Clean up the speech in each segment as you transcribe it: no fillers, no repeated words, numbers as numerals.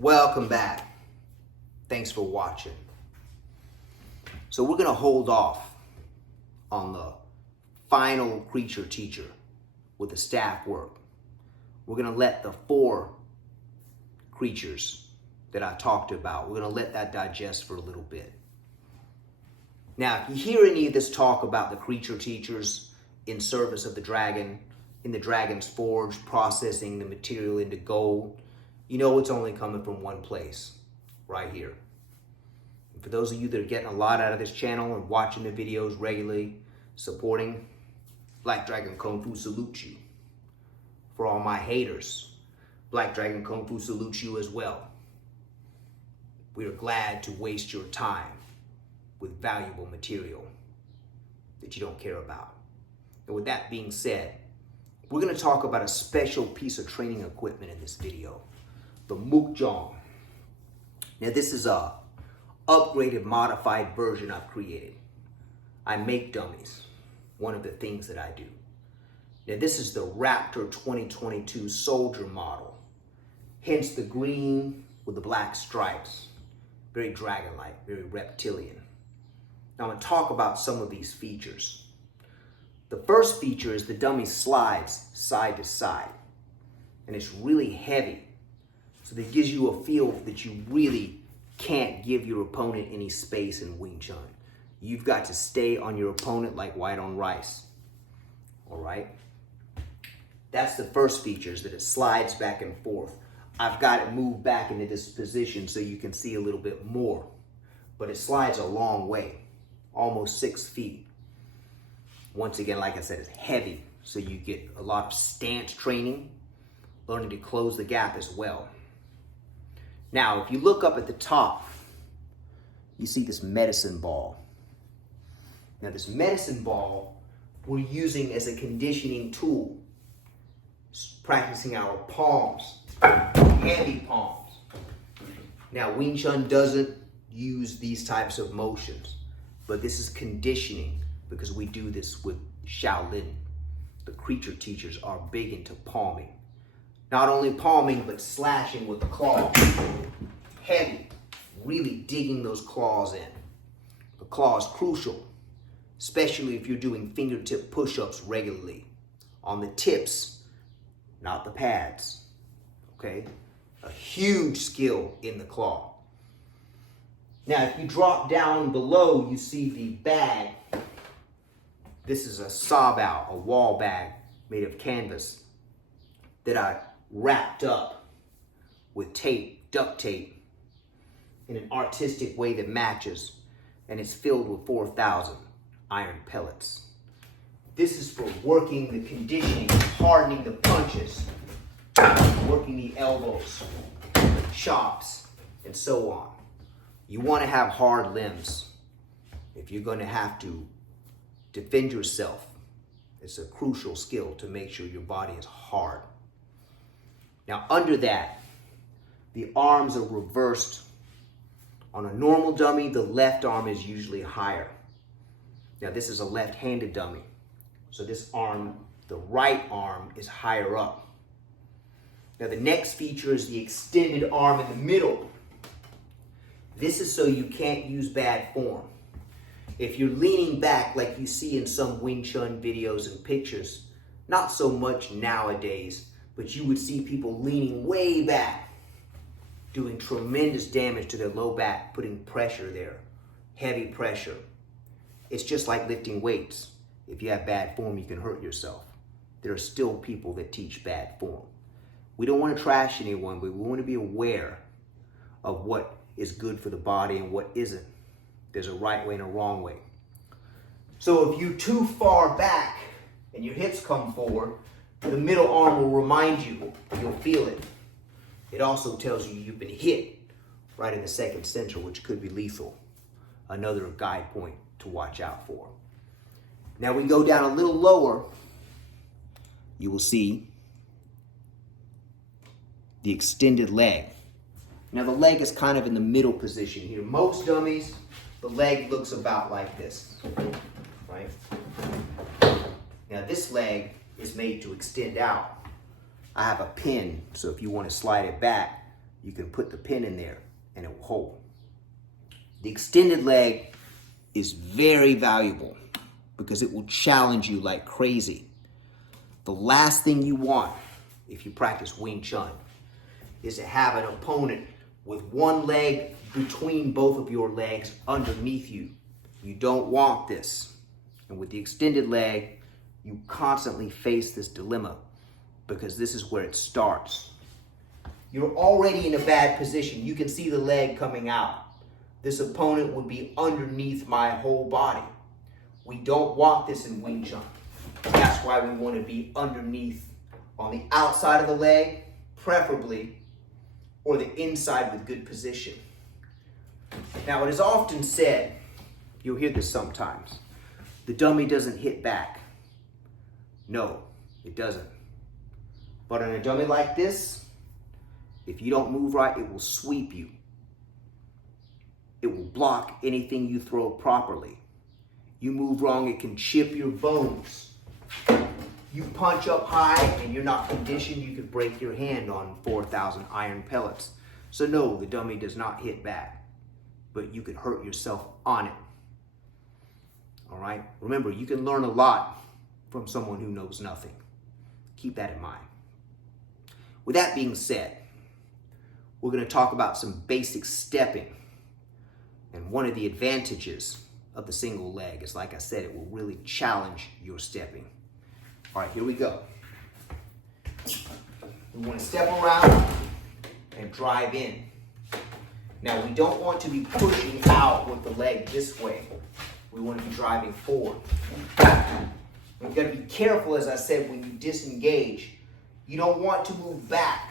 Welcome back. Thanks for watching. So we're going to hold off on the final creature teacher with the staff work. We're going to let the 4 creatures that I talked about, we're going to let that digest for a little bit. Now, if you hear any of this talk about the creature teachers in service of the dragon, in the dragon's forge, processing the material into gold, you know it's only coming from one place, right here. And for those of you that are getting a lot out of this channel and watching the videos regularly, supporting, Black Dragon Kung Fu salutes you. For all my haters, Black Dragon Kung Fu salutes you as well. We are glad to waste your time with valuable material that you don't care about. And with that being said, we're going to talk about a special piece of training equipment in this video, the MOOK JONG. Now this is a upgraded, modified version I've created. I make dummies, one of the things that I do. Now this is the Raptor 2022 soldier model, hence the green with the black stripes. Very dragon-like, very reptilian. Now I'm going to talk about some of these features. The first feature is the dummy slides side to side, and it's really heavy. So that gives you a feel that you really can't give your opponent any space in Wing Chun. You've got to stay on your opponent like white on rice. All right? That's the first feature, is that it slides back and forth. I've got it moved back into this position so you can see a little bit more. But it slides a long way, almost 6 feet. Once again, like I said, it's heavy, so you get a lot of stance training, learning to close the gap as well. Now, if you look up at the top, you see this medicine ball. Now, this medicine ball we're using as a conditioning tool, practicing our palms, heavy palms. Now, Wing Chun doesn't use these types of motions, but this is conditioning because we do this with Shaolin. The creature teachers are big into palming. Not only palming, but slashing with the claw. Heavy, really digging those claws in. The claw is crucial, especially if you're doing fingertip push-ups regularly. On the tips, not the pads, okay? A huge skill in the claw. Now, if you drop down below, you see the bag. This is a sabao, a wall bag made of canvas that I wrapped up with tape, duct tape, in an artistic way that matches, and it's filled with 4,000 iron pellets. This is for working the conditioning, hardening the punches, working the elbows, chops, and so on. You want to have hard limbs if you're going to have to defend yourself. It's a crucial skill to make sure your body is hard. Now, under that, the arms are reversed. On a normal dummy, the left arm is usually higher. Now, this is a left-handed dummy. So this arm, the right arm, is higher up. Now, the next feature is the extended arm in the middle. This is so you can't use bad form. If you're leaning back like you see in some Wing Chun videos and pictures, not so much nowadays, but you would see people leaning way back, doing tremendous damage to their low back, putting pressure there, heavy pressure. It's just like lifting weights. If you have bad form, you can hurt yourself. There are still people that teach bad form. We don't want to trash anyone, but we want to be aware of what is good for the body and what isn't. There's a right way and a wrong way. So if you're too far back and your hips come forward, the middle arm will remind you, you'll feel it. It also tells you you've been hit right in the second center, which could be lethal. Another guide point to watch out for. Now we go down a little lower, you will see the extended leg. Now the leg is kind of in the middle position here. Most dummies, the leg looks about like this, right? Now this leg is made to extend out. I have a pin, so if you want to slide it back, you can put the pin in there and it will hold. The extended leg is very valuable because it will challenge you like crazy. The last thing you want if you practice Wing Chun is to have an opponent with one leg between both of your legs underneath you. You don't want this. And with the extended leg, you constantly face this dilemma because this is where it starts. You're already in a bad position. You can see the leg coming out. This opponent would be underneath my whole body. We don't want this in Wing Chun. That's why we want to be underneath on the outside of the leg, preferably, or the inside with good position. Now, it is often said, you'll hear this sometimes, the dummy doesn't hit back. No, it doesn't. But on a dummy like this, if you don't move right, it will sweep you. It will block anything you throw properly. You move wrong, it can chip your bones. You punch up high and you're not conditioned, you could break your hand on 4,000 iron pellets. So no, the dummy does not hit back, but you could hurt yourself on it. All right? Remember, you can learn a lot from someone who knows nothing. Keep that in mind. With that being said, we're going to talk about some basic stepping. And one of the advantages of the single leg is, like I said, it will really challenge your stepping. All right, here we go. We want to step around and drive in. Now, we don't want to be pushing out with the leg this way. We want to be driving forward. We've got to be careful, as I said, when you disengage. You don't want to move back.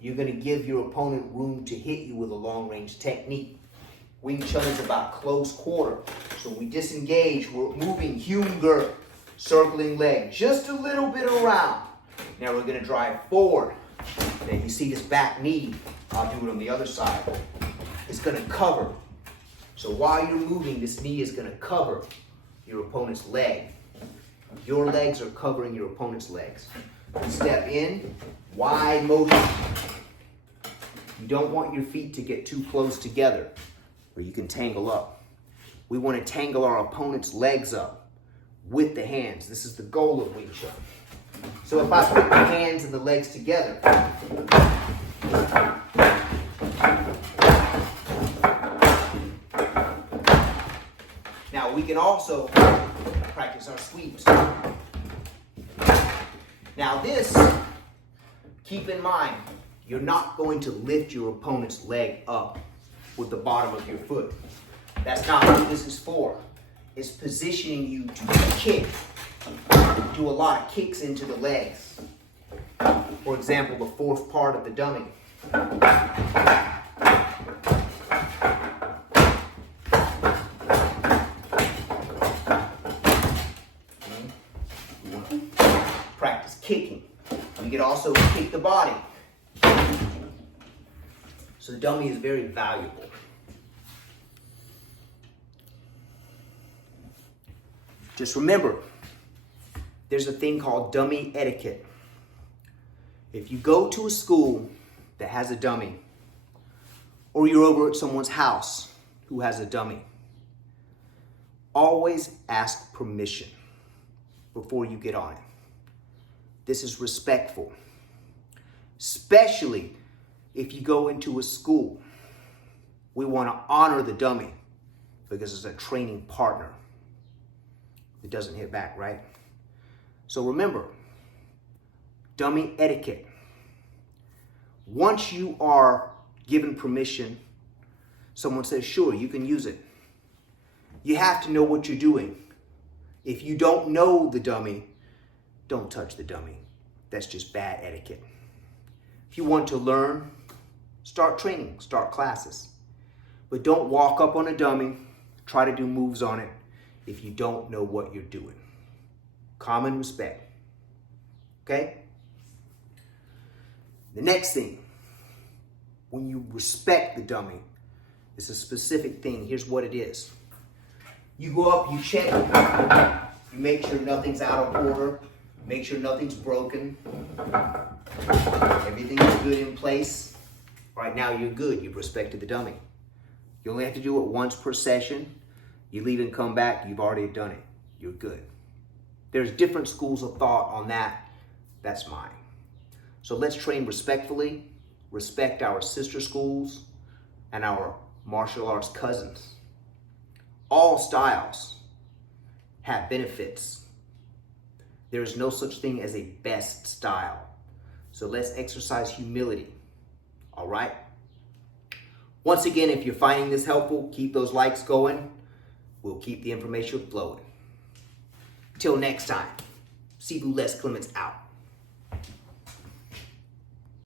You're going to give your opponent room to hit you with a long-range technique. Wing Chun is about close quarter. So when we disengage, we're moving Hyun-ger, circling leg, just a little bit around. Now we're going to drive forward. Now you see this back knee. I'll do it on the other side. It's going to cover. So while you're moving, this knee is going to cover your opponent's leg. Your legs are covering your opponent's legs. You step in, wide motion. You don't want your feet to get too close together or you can tangle up. We want to tangle our opponent's legs up with the hands. This is the goal of Wing Chun. So if I put the hands and the legs together, now we can also practice our sweeps. Now this, keep in mind, you're not going to lift your opponent's leg up with the bottom of your foot. That's not what this is for. It's positioning you to kick. Do a lot of kicks into the legs. For example, the fourth part of the dummy. We want to practice kicking. We could also kick the body. So the dummy is very valuable. Just remember, there's a thing called dummy etiquette. If you go to a school that has a dummy, or you're over at someone's house who has a dummy, always ask permission before you get on it. This is respectful, especially if you go into a school. We want to honor the dummy because it's a training partner. It doesn't hit back, right? So remember, dummy etiquette. Once you are given permission, someone says, sure, you can use it. You have to know what you're doing. If you don't know the dummy, don't touch the dummy. That's just bad etiquette. If you want to learn, start training, start classes. But don't walk up on a dummy, try to do moves on it if you don't know what you're doing. Common respect. Okay? The next thing, when you respect the dummy, it's a specific thing. Here's what it is. You go up, you check, you make sure nothing's out of order, make sure nothing's broken, everything is good in place. All right, now you're good. You've respected the dummy. You only have to do it once per session. You leave and come back, you've already done it. You're good. There's different schools of thought on that. That's mine. So let's train respectfully, respect our sister schools and our martial arts cousins. All styles have benefits. There is no such thing as a best style. So let's exercise humility. All right? Once again, if you're finding this helpful, keep those likes going. We'll keep the information flowing. Till next time, Sibu Les Clements out.